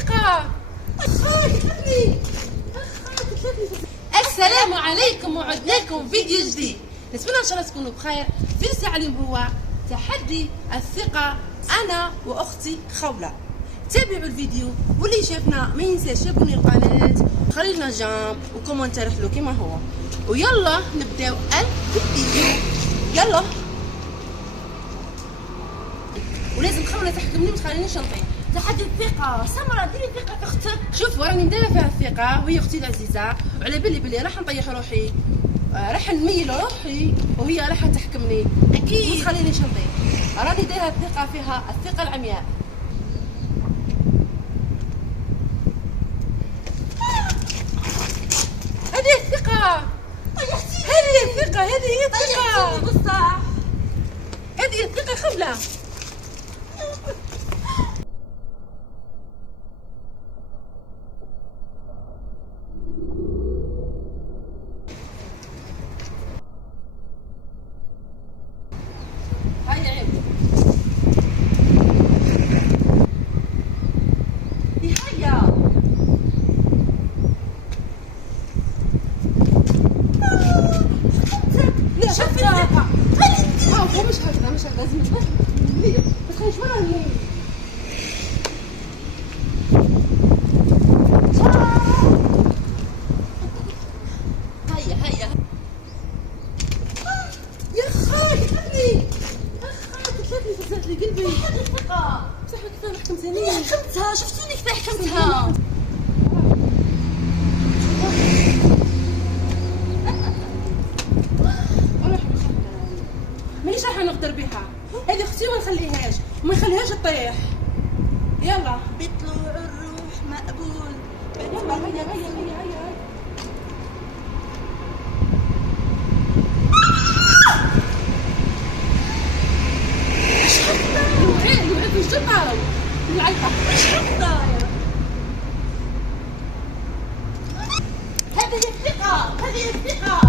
الثقة. السلام عليكم وعدنا لكم فيديو جديد. نتمنى ان شاء الله تكونوا بخير. في الساعة اليوم هو تحدي الثقة انا واختي خوله. تابعوا الفيديو واللي شافنا ما ينساش يابوني القناة، خلي لنا جامب وكومنتار حلو كيما هو. ويلا نبداو الفيديو. يلا. ولازم خوله تحكمني وتخلينيش نطيح. تحدي الثقة. سمرة ديري ثقة في اختك. شوفوا راني ندير فيها الثقة وهي اختي العزيزة، وعلى بالي راح نطيح روحي، راح نميل روحي وهي راح تحكمني أكيد. ما تخلينيش نطيح. راني دايرة الثقة فيها الثقة العمياء. هذه الثقة. هذه الثقة. هذه هي الثقة. بصح. هذه الثقة خوله. هيا عيب. هيا. لا شوفي هكذا. الثقة. هو مش هكذا لازم ما تخليش ولا نميل. هيا. يا خاي خلني. قتلتني فزات لي قلبي. تحدي الثقة. بصح كيف ما حكمتنيش. حكمتها. شفتوني كيف حكمتها. مانيش راح نقدر بها. هذه اختي ما نخليهاش وما نخليهاش تطيح. يلا بطلوع الروح مقبول. يلا هيا. الوعيد في الشقة العلقة. هذه الثقة.